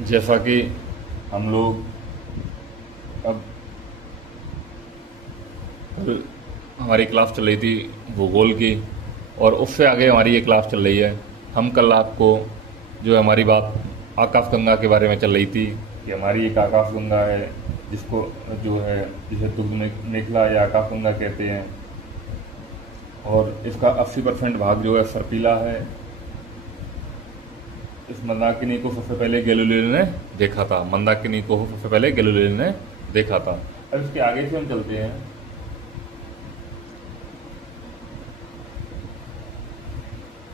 जैसा कि हम लोग अब कल हमारी क्लास चल रही थी भूगोल की, और उससे आगे हमारी ये क्लास चल रही है। हम कल आपको जो है हमारी बात आकाशगंगा के बारे में चल रही थी कि हमारी एक आकाशगंगा है, जिसको जो है जिसे दुग्ध मेखला या आकाशगंगा कहते हैं, और इसका 80% भाग जो है सर्पीला है। इस मंदाकिनी को सबसे पहले गैलीलियो ने देखा था। मंदाकिनी को सबसे पहले गैलीलियो ने देखा था। अब इसके आगे से हम चलते हैं।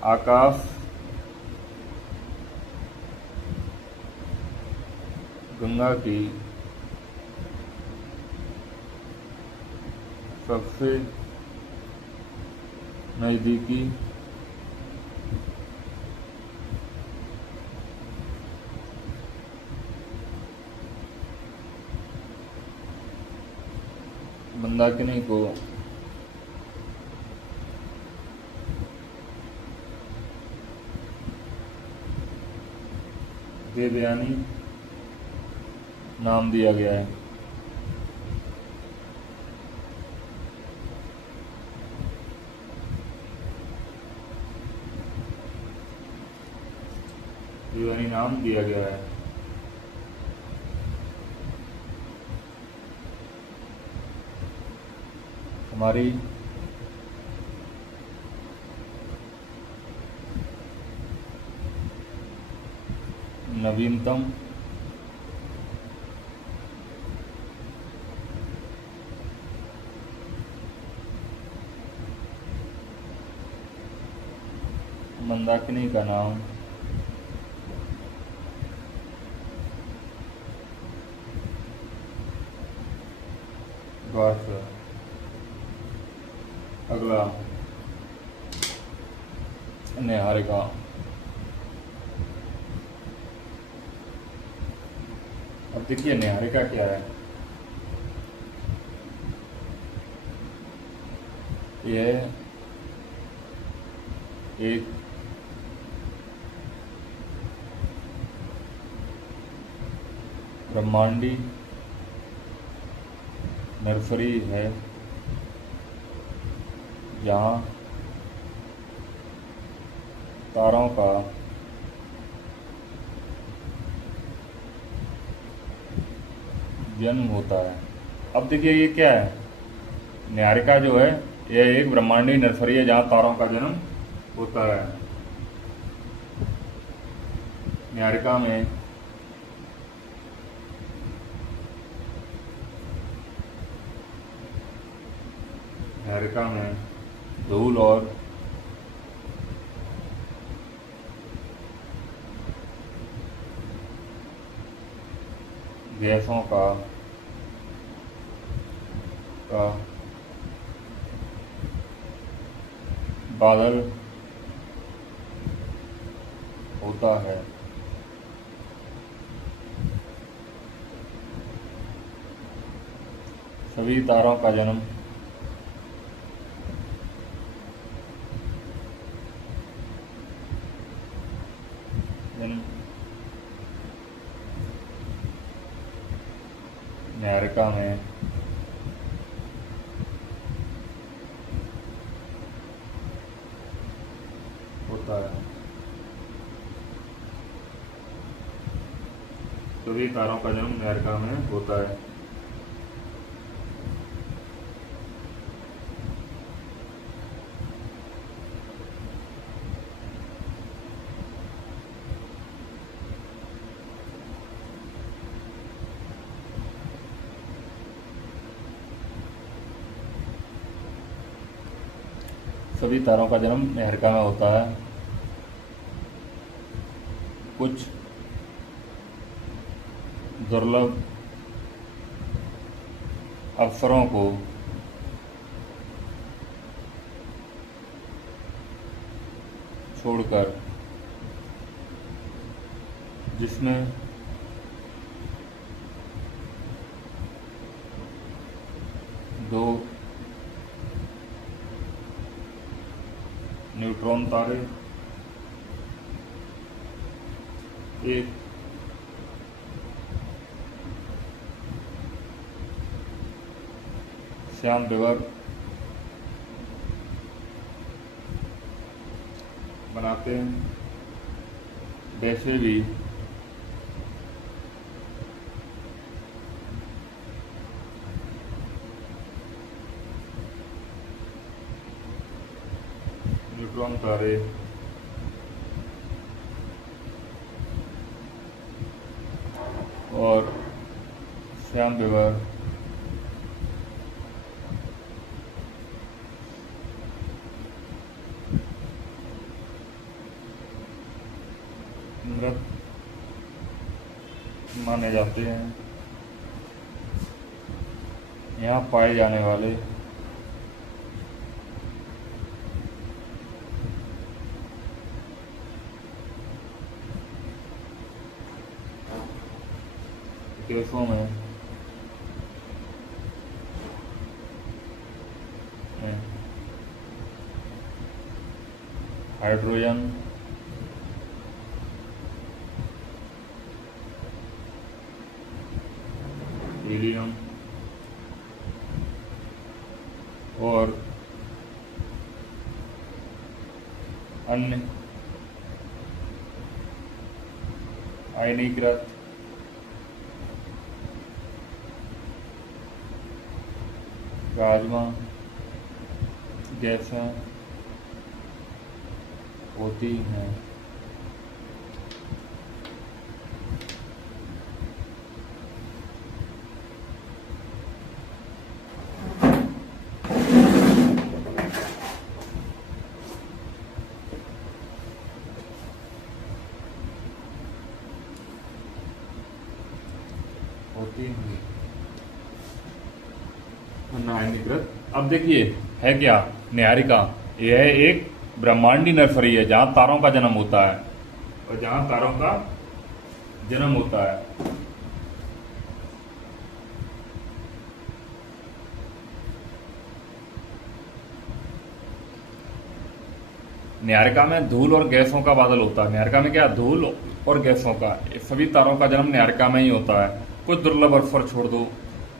आकाश गंगा की सबसे नज़दीकी मंदाकिनी को देवयानी नाम दिया गया है। देवयानी नाम दिया गया है। हमारी नवीनतम मंदाकिनी का नाम बस। अगला निहारिका। अब देखिए निहारिका क्या है। यह एक ब्रह्मांडी नर्सरी है, जहाँ तारों का जन्म होता है। अब देखिए ये क्या है। निहारिका जो है यह एक ब्रह्मांडी नर्सरी है जहाँ तारों का जन्म होता है। निहारिका में धूल और गैसों का बादल होता है। सभी तारों का जन्म निहारिका में होता है। सभी तारों का जन्म निहारिका में होता है। सभी तारों का जन्म निहारिका में होता है। कुछ दुर्लभ अवसरों को छोड़कर, जिसमें दो न्यूट्रॉन तारे, एक श्याम बेवर बनाते हैं। वैसे भी न्यूट्रॉन तारे और श्याम बेवर मृत माने जाते हैं। यहाँ पाए जाने वाले गैसों में हाइड्रोजन, हीलियम और अन्य आयनीकृत प्लाज्मा गैसें होती हैं। आयनीकृत। अब देखिए है क्या न्यारिका, यह एक ब्रह्मांडी नर्सरी है जहां तारों का जन्म होता है और जहां तारों का जन्म होता है। न्यारिका में धूल और गैसों का बादल होता है। न्यारिका में क्या, धूल और गैसों का, सभी तारों का जन्म न्यारिका में ही होता है। कुछ दुर्लभ अवसर छोड़ दो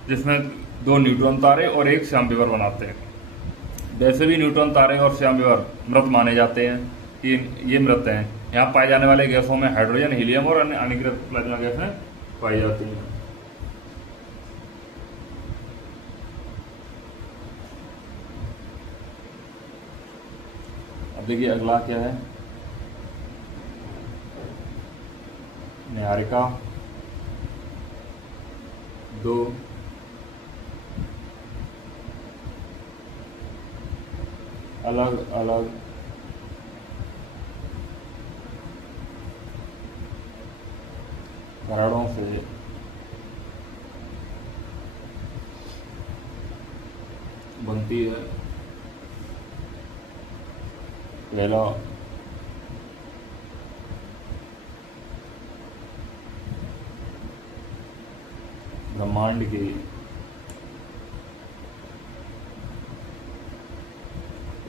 जिसमें 2 न्यूट्रॉन तारे और 1 श्याम बेवर बनाते हैं। वैसे भी न्यूट्रॉन तारे और श्याम बेवर मृत माने जाते हैं कि ये मृत हैं। यहाँ पाए जाने वाले गैसों में हाइड्रोजन, हीलियम और अन्य अनिकृत प्लाज्मा गैसें पाई जाती हैं। अब देखिए अगला क्या है, न्यारिका 2 अलग अलग कारणों से बनती है। पहला ब्रह्मांड की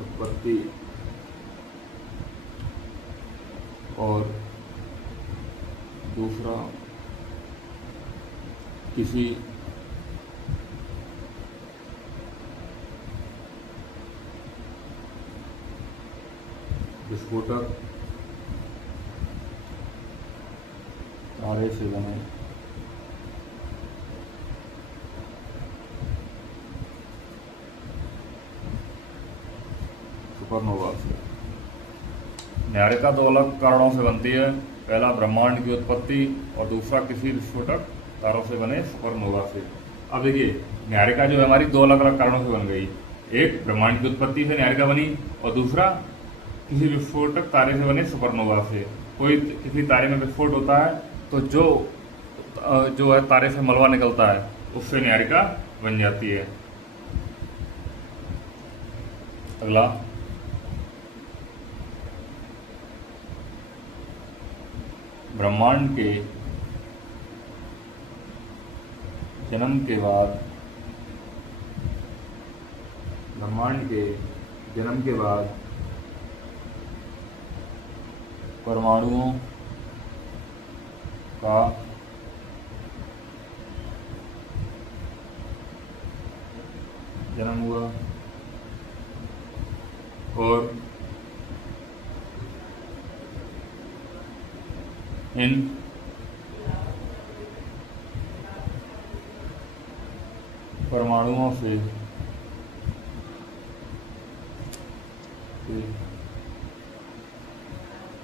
उत्पत्ति और दूसरा किसी विस्फोटक तारे से बने सुपरनोवा से। न्यारिका 2 अलग कारणों से बनती है। पहला ब्रह्मांड की उत्पत्ति और दूसरा किसी विस्फोटक तारों से बने सुपरनोवा से। अब देखिए न्यारिका जो है हमारी 2 अलग अलग कारणों से बन गई। एक ब्रह्मांड की उत्पत्ति से न्यारिका बनी और दूसरा किसी विस्फोटक तारे से बने सुपरनोवा से। कोई किसी तारे में विस्फोट होता है तो जो है तारे से मलबा निकलता है उससे न्यारिका बन जाती है। अगला ब्रह्मांड के जन्म के बाद परमाणुओं का जन्म हुआ और इन परमाणुओं से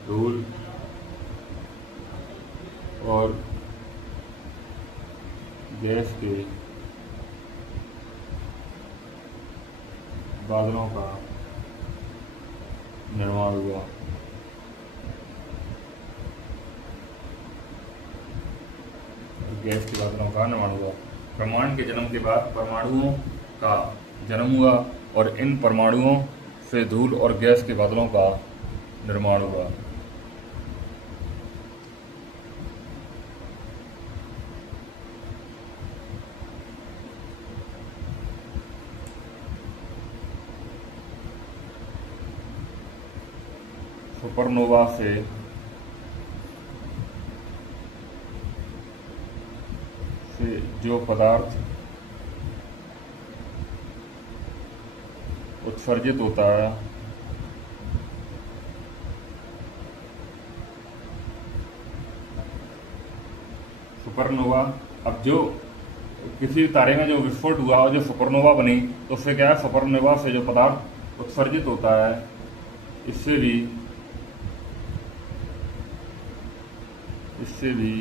धूल और गैस के बादलों का निर्माण हुआ। गैस के बादलों का निर्माण हुआ। ब्रह्मांड के जन्म के बाद परमाणुओं का जन्म हुआ और इन परमाणुओं से धूल और गैस के बादलों का निर्माण हुआ। सुपरनोवा से जो पदार्थ उत्सर्जित होता है सुपरनोवा, अब जो किसी तारे में जो विस्फोट हुआ और जो सुपरनोवा बनी तो उससे क्या है, सुपरनोवा से जो पदार्थ उत्सर्जित होता है इससे भी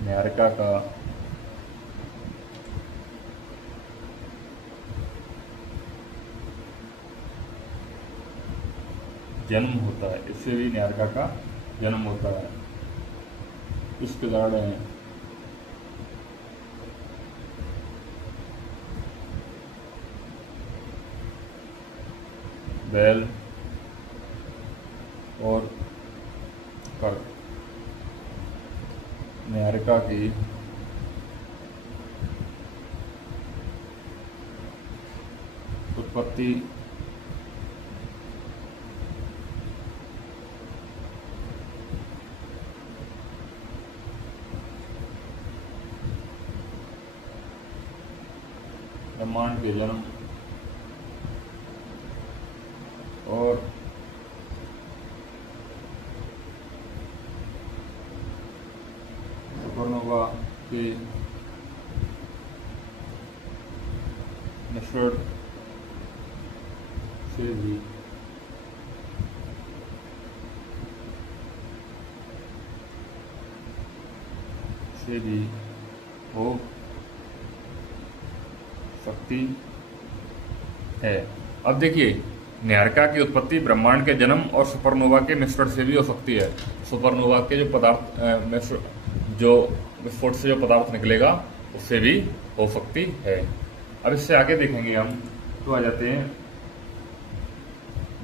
न्यारका का जन्म होता है। इससे भी न्यारका का जन्म होता है। इसके उदाहरण हैं बैल और कर्क। न्यारका की उत्पत्ति ब्रह्मांड के जन्म और सुपरनोवा के मिश्रण से भी हो सकती है। अब देखिए, न्यारका की उत्पत्ति ब्रह्मांड के जन्म और सुपरनोवा के मिश्रण से भी हो सकती है। सुपरनोवा के जो पदार्थ जो विस्फोट से जो पदार्थ निकलेगा उससे भी हो सकती है। अब इससे आगे देखेंगे हम, तो आ जाते हैं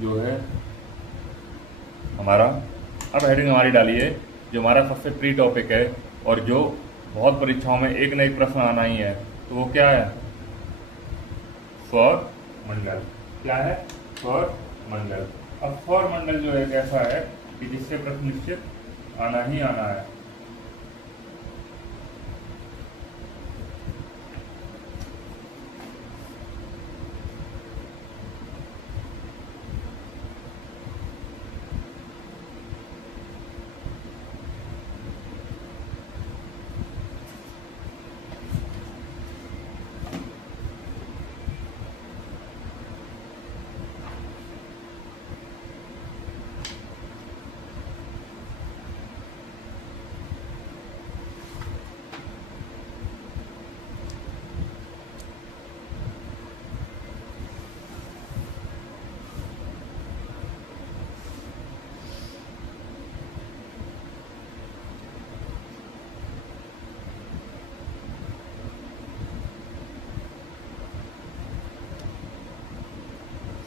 जो है हमारा, अब हेडिंग हमारी डाली है जो हमारा सबसे प्री टॉपिक है और जो बहुत परीक्षाओं में एक न एक प्रश्न आना ही है, तो वो क्या है, सौर मंडल। क्या है, सौर मंडल। अब सौर मंडल जो है कैसा है कि जिससे प्रश्न निश्चित आना ही आना है।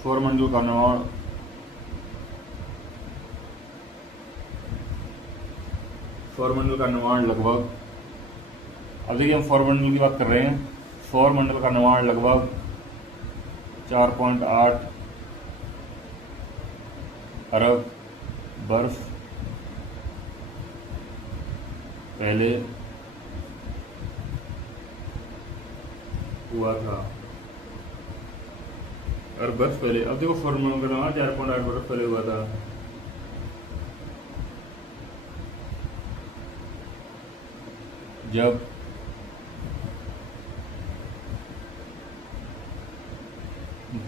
सौरमंडल का निर्माण लगभग, अब देखिए हम सौरमंडल की बात कर रहे हैं। सौरमंडल का निर्माण लगभग 4.8 अरब वर्ष पहले हुआ था। और बर्फ पहले, अब देखो फॉर्मूला करना, 4.8 बर्फ पहले हुआ था। जब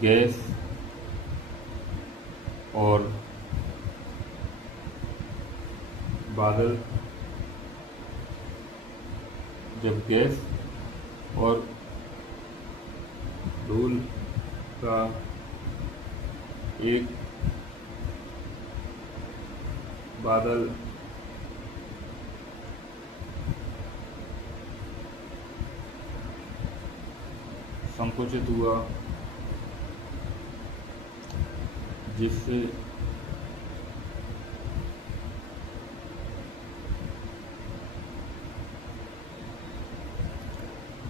गैस और बादल, जब गैस और धूल का एक बादल संकुचित हुआ, जिससे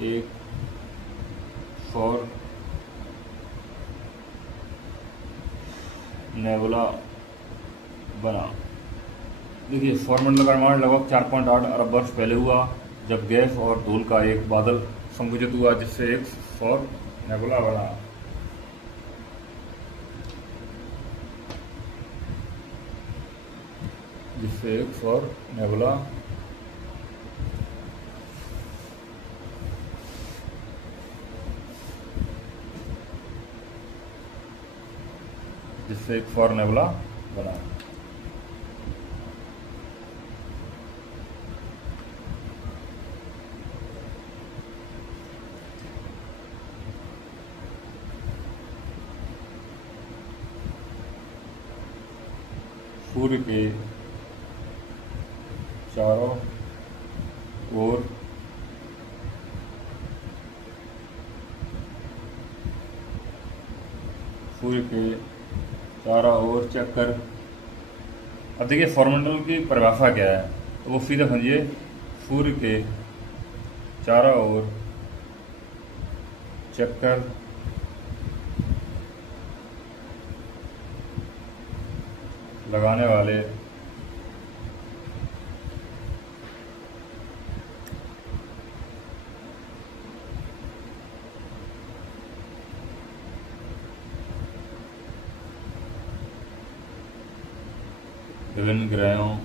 एक सौर नेबुला बना। देखिए सौरमंडल का निर्माण लगभग 4.8 अरब वर्ष पहले हुआ, जब गैस और धूल का एक बादल संकुचित हुआ, जिससे एक सौर नेबुला बना। जिससे एक सौर नेबुला जिससे एक सौर नेबुला बना। सूर्य के चारों ओर चक्कर। अब देखिए सौरमंडल की परिभाषा क्या है, तो वो सीधा समझिए, सूर्य के चारों ओर चक्कर लगाने वाले विभिन्न ग्रहों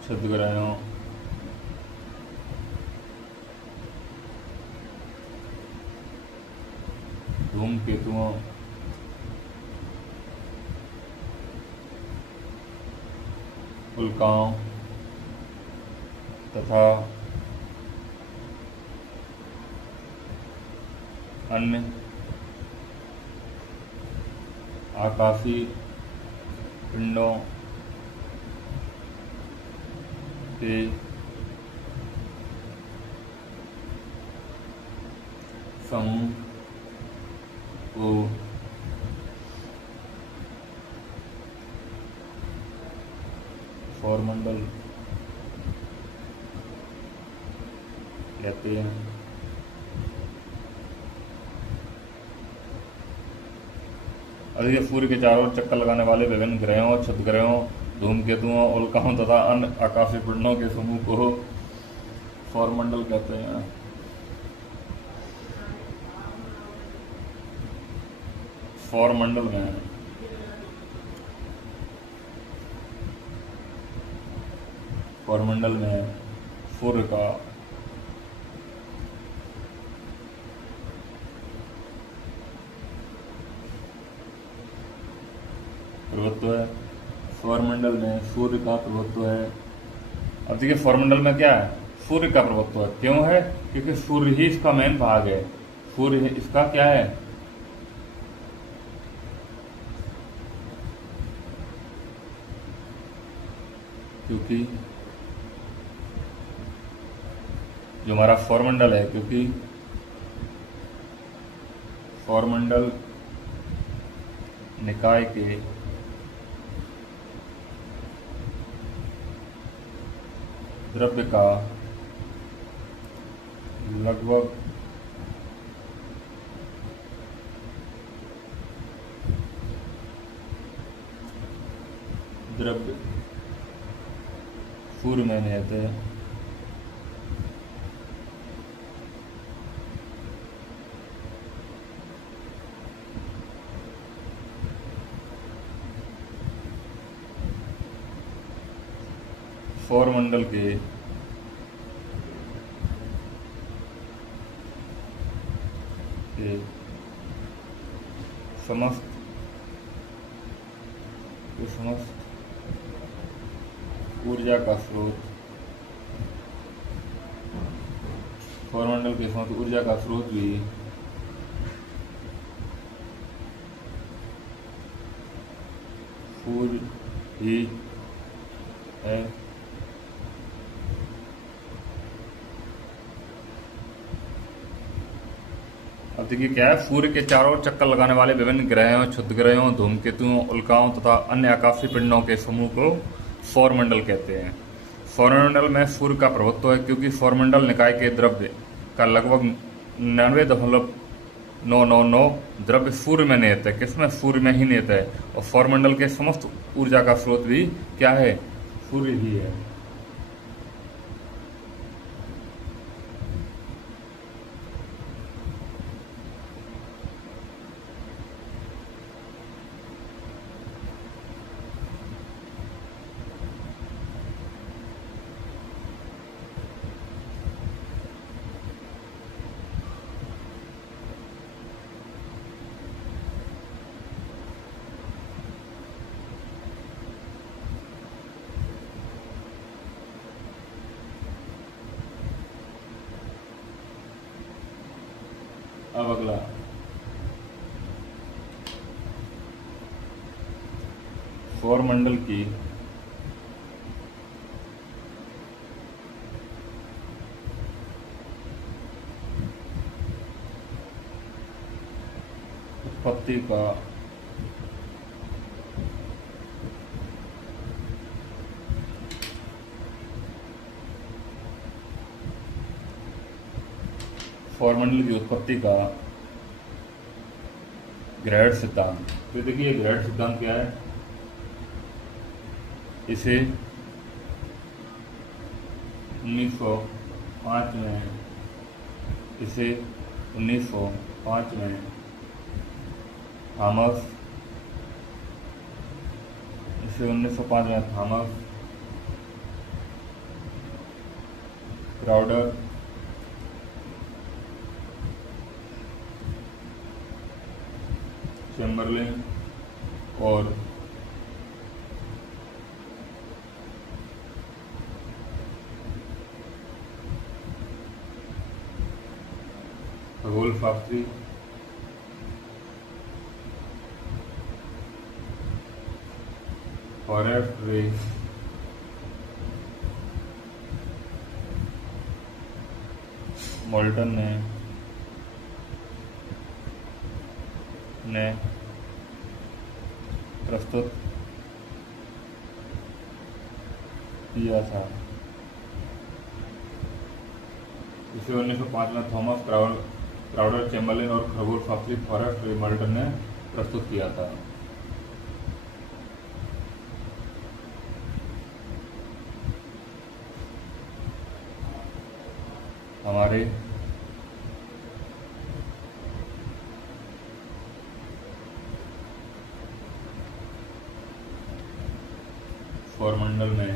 क्षुद्र ग्रहों धूमकेतुओं उल्काओं तथा अन्य आकाशीय पिंडों के समूह को सौरमंडल कहते हैं। अधिक सूर्य के चारों ओर चक्कर लगाने वाले विभिन्न ग्रहों, क्षुद्र ग्रहों, धूमकेतुओं, उल्काओं तथा अन्य आकाशीय पिंडों के समूह को सौरमंडल कहते हैं। सौरमंडल में सूर्य का प्रभुत्व है। सौरमंडल में सूर्य का प्रभुत्व है। अब देखिए सौरमंडल में क्या है, सूर्य का प्रभुत्व है। क्यों है? क्योंकि सूर्य ही इसका मेन भाग है। सूर्य इसका क्या है, क्योंकि जो हमारा सौरमंडल है, क्योंकि सौरमंडल निकाय के द्रव्य का लगभग सूर्य में नियत है। सौरमंडल के समस्त ऊर्जा का स्रोत, सौरमंडल के समस्त ऊर्जा का स्रोत भी सूर्य ही है। अब देखिए क्या है, सूर्य के चारों ओर चक्कर लगाने वाले विभिन्न ग्रहों, क्षुद्र ग्रहों, धूमकेतुओं, उल्काओं तथा अन्य आकाशीय पिंडों के समूह को सौरमंडल कहते हैं। सौरमंडल में सूर्य का प्रभुत्व है क्योंकि सौरमंडल निकाय के द्रव्य का लगभग 99.999 द्रव्य सूर्य में निहित है। किसमें? सूर्य में ही निहित है। और सौरमंडल के समस्त ऊर्जा का स्रोत भी क्या है? सूर्य ही है। अब अगला सौरमंडल की उत्पत्ति का सौरमंडल की उत्पत्ति का ग्रहण सिद्धांत। तो देखिए ग्रहण सिद्धांत क्या है? इसे 1905 में थॉमस क्राउडर चैम्बरलेन और खगोलशास्त्री फॉरेस्ट रे मोल्टन ने प्रस्तुत किया था। इसे 1905 में थॉमस क्राउडर चैम्बरलेन और खगोलशास्त्री फॉरेस्ट रे मोल्टन ने प्रस्तुत किया था। हमारे सौरमंडल में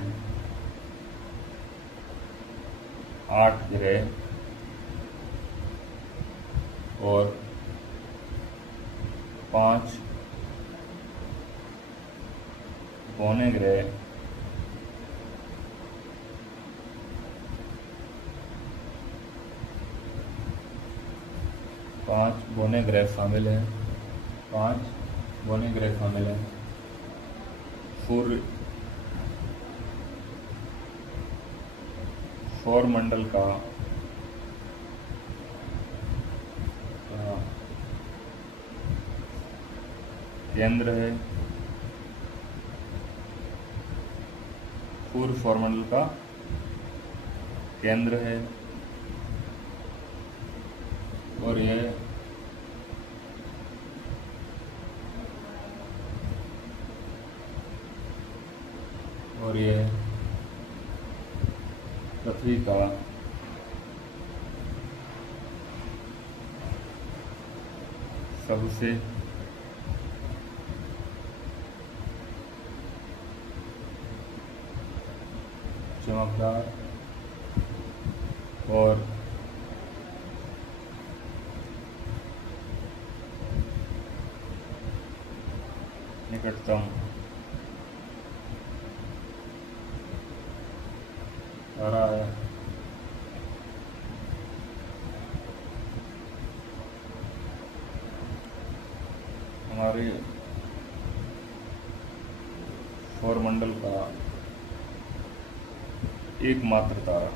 8 ग्रह और 5 पौने ग्रह शामिल हैं। 5 बौने ग्रह शामिल हैं। सूर्य सौरमंडल का केंद्र है। सूर्य सौरमंडल का केंद्र है और यह पृथ्वी का सबसे चमकदार और निकटतम तारा है। हमारे सौरमंडल का एकमात्र तारा।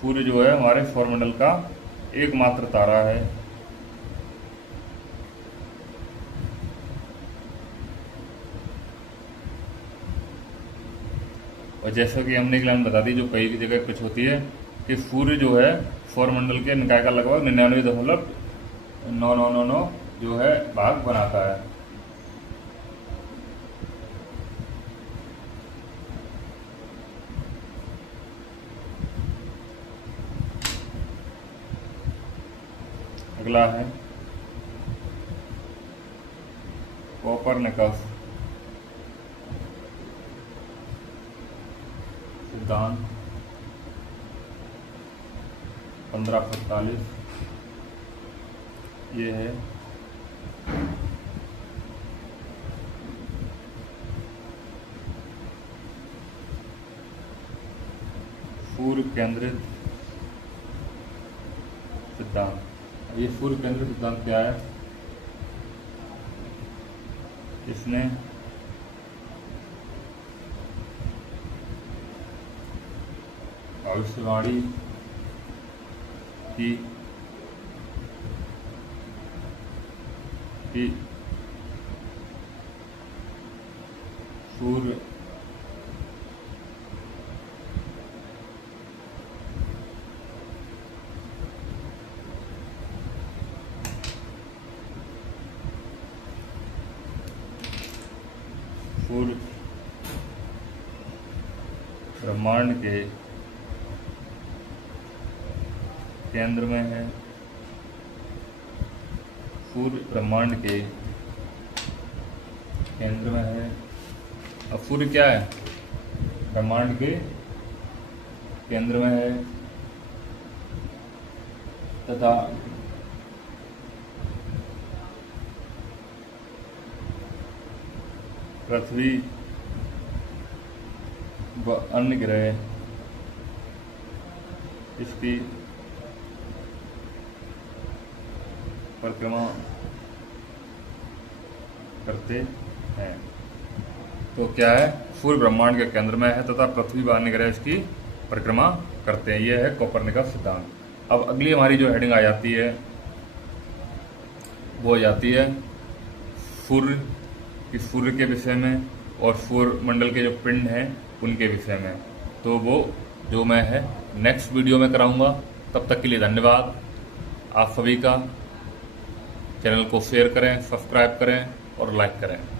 सूर्य जो है हमारे सौरमंडल का एकमात्र तारा है। और जैसा कि हमने एक लाइन बता दी जो कई जगह कुछ होती है कि सूर्य जो है सौरमंडल के निकाय का लगभग 99.999 जो है भाग बनाता है। अगला है कोपरनिकस सिद्धांत 1545। ये है सूर्य केंद्रित सिद्धांत। ये सूर्य केंद्रित सिद्धांत क्या है? इसने भविष्यवाणी की सूर्य ब्रह्मांड के केंद्र में है। सूर्य ब्रह्मांड के केंद्र में है। अब सूर्य क्या है? ब्रह्मांड के केंद्र में है तथा पृथ्वी व अन्य ग्रह इसकी परिक्रमा करते हैं। तो क्या है? सूर्य ब्रह्मांड के केंद्र में है तथा पृथ्वी व अन्य ग्रह इसकी परिक्रमा करते हैं। यह है कोपरनिकस सिद्धांत। अब अगली हमारी जो हेडिंग आ जाती है वो आ जाती है सूर्य के विषय में और सूर्य मंडल के जो पिंड हैं उनके विषय में। तो वो जो मैं है नेक्स्ट वीडियो में कराऊंगा। तब तक के लिए धन्यवाद। आप सभी का चैनल को शेयर करें, सब्सक्राइब करें और लाइक करें।